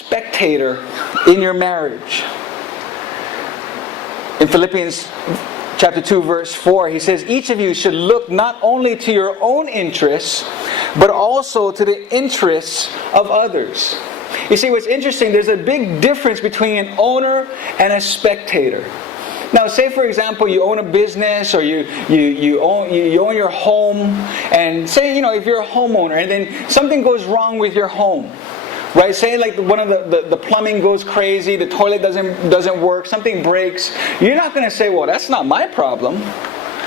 spectator in your marriage. In Philippians chapter 2, verse 4, he says, each of you should look not only to your own interests, but also to the interests of others. You see, what's interesting, there's a big difference between an owner and a spectator. Now, say for example, you own a business, or you own your home, and say, if you're a homeowner, and then something goes wrong with your home. Right? Say like one of the plumbing goes crazy, the toilet doesn't work, something breaks. You're not going to say, well, that's not my problem.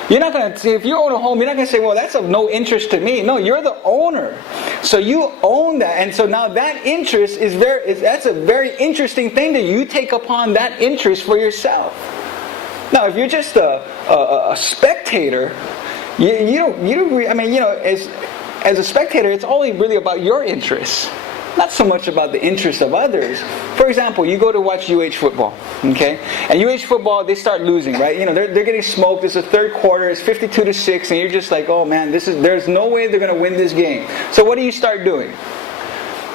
You're not going to, if you own a home, you're not going to say, well, that's of no interest to me. No, you're the owner. So you own that. And so now that interest that's a very interesting thing that you take upon that interest for yourself. Now, if you're just a spectator, as a spectator, it's only really about your interests. Not so much about the interests of others. For example, you go to watch UH football, okay? And UH football, they start losing, right? They're getting smoked. It's the third quarter. It's 52-6, and you're just like, oh man, there's no way they're going to win this game. So what do you start doing?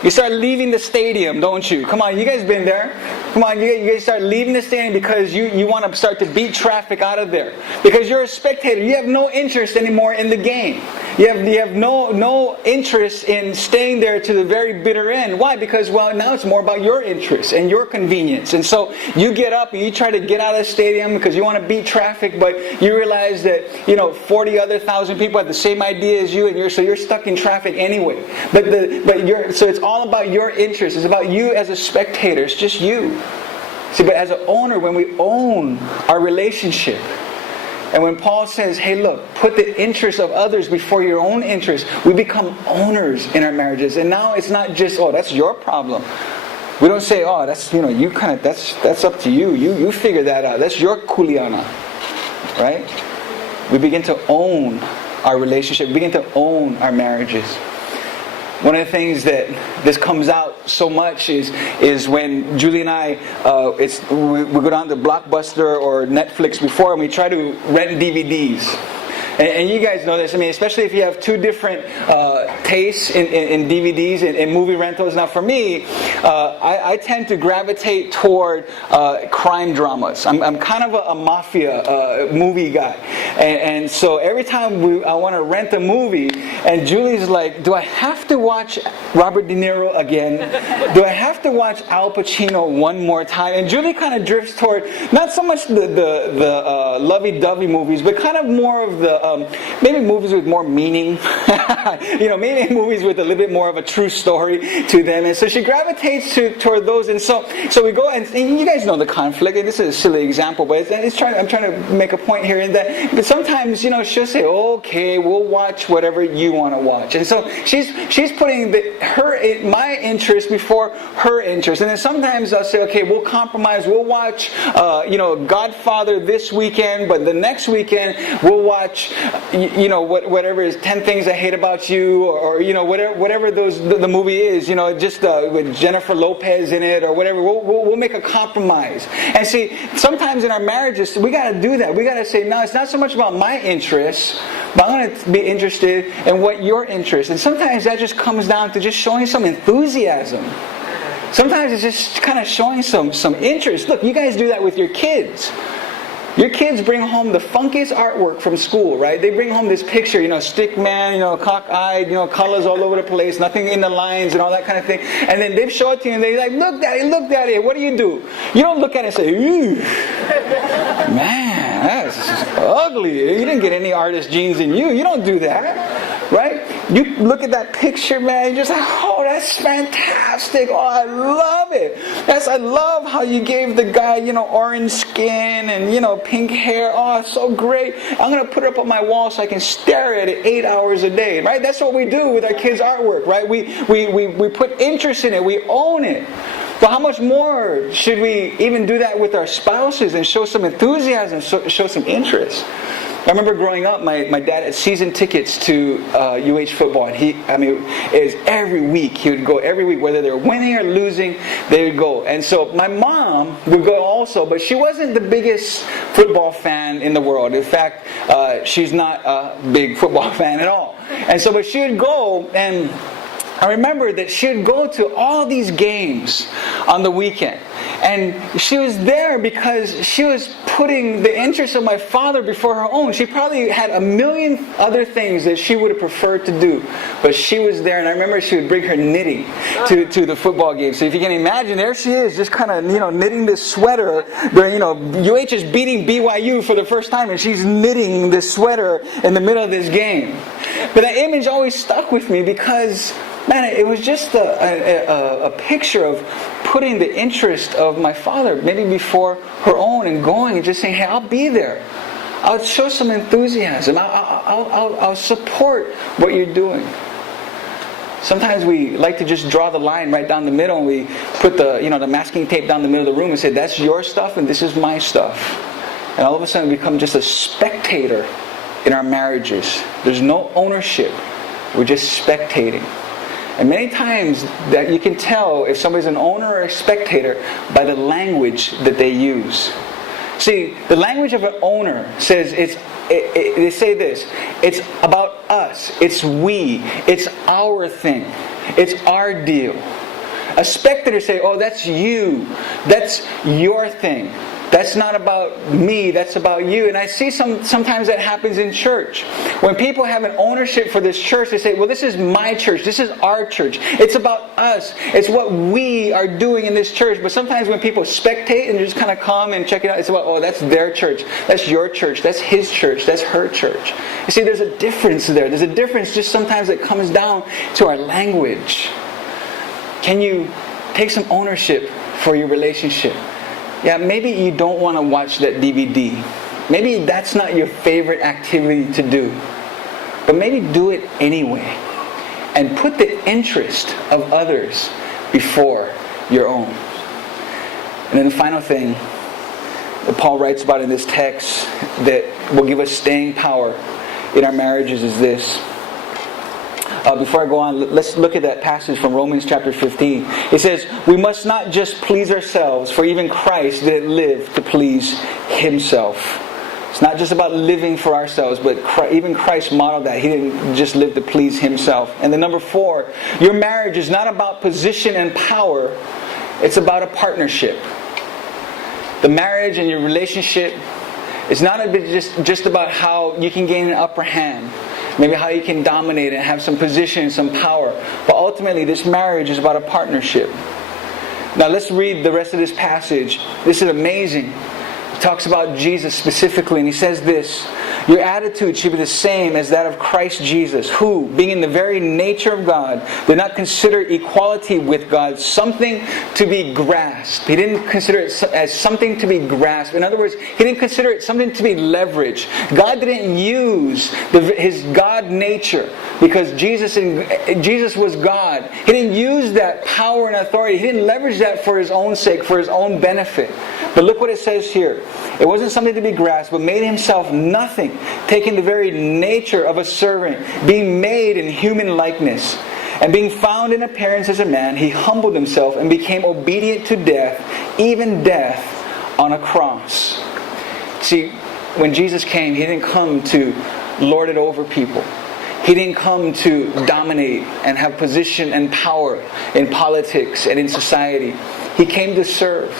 You start leaving the stadium, don't you? Come on, you guys been there. Come on, you guys start leaving the stadium because you want to start to beat traffic out of there. Because you're a spectator. You have no interest anymore in the game. You have no interest in staying there to the very bitter end. Why? Because, well, now it's more about your interest and your convenience. And so you get up and you try to get out of the stadium because you want to beat traffic, but you realize that, 40 other thousand people have the same idea as you, and you're stuck in traffic anyway. So it's all about your interest. It's about you as a spectator. It's just you. See, but as an owner, when we own our relationship, and when Paul says, hey look, put the interests of others before your own interests, we become owners in our marriages. And now it's not just, oh, that's your problem. We don't say, oh, that's, that's up to you. You figure that out. That's your kuliana. Right? We begin to own our relationship. We begin to own our marriages. One of the things that this comes out so much is when Julie and I, we go down to Blockbuster or Netflix before, and we try to rent DVDs. And you guys know this, especially if you have two different tastes in DVDs and movie rentals. Now for me, I tend to gravitate toward crime dramas. I'm kind of a mafia movie guy. And so every time I want to rent a movie, and Julie's like, do I have to watch Robert De Niro again? Do I have to watch Al Pacino one more time? And Julie kind of drifts toward, not so much the lovey-dovey movies, but kind of more of the maybe movies with more meaning, maybe movies with a little bit more of a true story to them. And so she gravitates toward those. And so we go, and you guys know the conflict. And this is a silly example, but I'm trying to make a point here in that. But sometimes, she'll say, okay, we'll watch whatever you want to watch. And so she's putting my interest before her interest. And then sometimes I'll say, okay, we'll compromise. We'll watch, Godfather this weekend, but the next weekend we'll watch whatever is 10 Things I Hate About You, or whatever the movie is, just with Jennifer Lopez in it, or whatever. We'll make a compromise. And see, sometimes in our marriages, we got to do that. We got to say, no, it's not so much about my interests, but I'm going to be interested in what your interest. And sometimes that just comes down to just showing some enthusiasm. Sometimes it's just kind of showing some interest. Look, you guys do that with your kids. Your kids bring home the funkiest artwork from school, right? They bring home this picture, stick man, cock-eyed, colors all over the place, nothing in the lines and all that kind of thing. And then they show it to you and they're like, look daddy, what do? You don't look at it and say, ooh, man, that's ugly. You didn't get any artist genes in you. You don't do that, right? You look at that picture, man, you're just like, oh, that's fantastic. Oh, I love it. I love how you gave the guy, orange skin and, pink hair. Oh, it's so great. I'm going to put it up on my wall so I can stare at it 8 hours a day, right? That's what we do with our kids' artwork, right? We put interest in it. We own it. But how much more should we even do that with our spouses and show some enthusiasm, show some interest? I remember growing up, my dad had season tickets to UH football. And it was every week. He would go every week, whether they were winning or losing, they would go. And so my mom would go also, but she wasn't the biggest football fan in the world. In fact, she's not a big football fan at all. And so, but she would go, and I remember that she would go to all these games on the weekend. And she was there because she was putting the interests of my father before her own. She probably had a million other things that she would have preferred to do. But she was there, and I remember she would bring her knitting to the football game. So if you can imagine, there she is, just kind of, knitting this sweater. UH is beating BYU for the first time, and she's knitting this sweater in the middle of this game. But that image always stuck with me because, man, it was just a picture of putting the interest of my father maybe before her own, and going and just saying, hey, I'll be there. I'll show some enthusiasm. I'll support what you're doing. Sometimes we like to just draw the line right down the middle, and we put the masking tape down the middle of the room and say, that's your stuff and this is my stuff. And all of a sudden we become just a spectator in our marriages. There's no ownership. We're just spectating. And many times that you can tell if somebody's an owner or a spectator by the language that they use. See, the language of an owner says they say this, it's about us, it's we, it's our thing, it's our deal. A spectator say, oh, that's you, that's your thing. That's not about me, that's about you. And I see sometimes that happens in church. When people have an ownership for this church, they say, well, this is my church, this is our church. It's about us. It's what we are doing in this church. But sometimes when people spectate and just kind of come and check it out, it's about, oh, that's their church, that's your church, that's his church, that's her church. You see, there's a difference there. There's a difference just sometimes that comes down to our language. Can you take some ownership for your relationship? Yeah, maybe you don't want to watch that DVD. Maybe that's not your favorite activity to do. But maybe do it anyway. And put the interest of others before your own. And then the final thing that Paul writes about in this text that will give us staying power in our marriages is this. Before I go on, let's look at that passage from Romans chapter 15. It says, we must not just please ourselves, for even Christ didn't live to please himself. It's not just about living for ourselves, but even Christ modeled that. He didn't just live to please himself. And then number 4, your marriage is not about position and power. It's about a partnership. The marriage and your relationship is not just about how you can gain an upper hand. Maybe how you can dominate and have some position and some power. But ultimately, this marriage is about a partnership. Now let's read the rest of this passage. This is amazing. It talks about Jesus specifically, and he says this, your attitude should be the same as that of Christ Jesus, who, being in the very nature of God, did not consider equality with God something to be grasped. He didn't consider it as something to be grasped. In other words, he didn't consider it something to be leveraged. God didn't use his God nature because Jesus was God. He didn't use that power and authority. He didn't leverage that for his own sake, for his own benefit. But look what it says here. It wasn't something to be grasped, but made himself nothing, taking the very nature of a servant, being made in human likeness. And being found in appearance as a man, he humbled himself and became obedient to death, even death on a cross. See, when Jesus came, he didn't come to lord it over people. He didn't come to dominate and have position and power in politics and in society. He came to serve.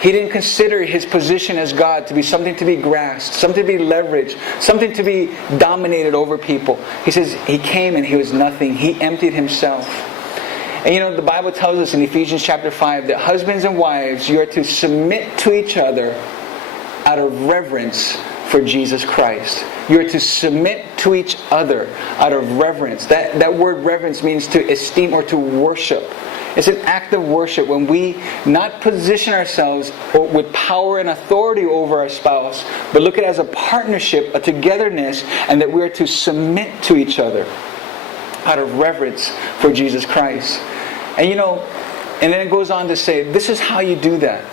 He didn't consider his position as God to be something to be grasped, something to be leveraged, something to be dominated over people. He says he came and he was nothing. He emptied himself. And the Bible tells us in Ephesians chapter 5 that husbands and wives, you are to submit to each other out of reverence for Jesus Christ. You are to submit to each other out of reverence. That word reverence means to esteem or to worship. It's an act of worship when we not position ourselves with power and authority over our spouse, but look at it as a partnership, a togetherness, and that we are to submit to each other out of reverence for Jesus Christ. And and then it goes on to say, this is how you do that.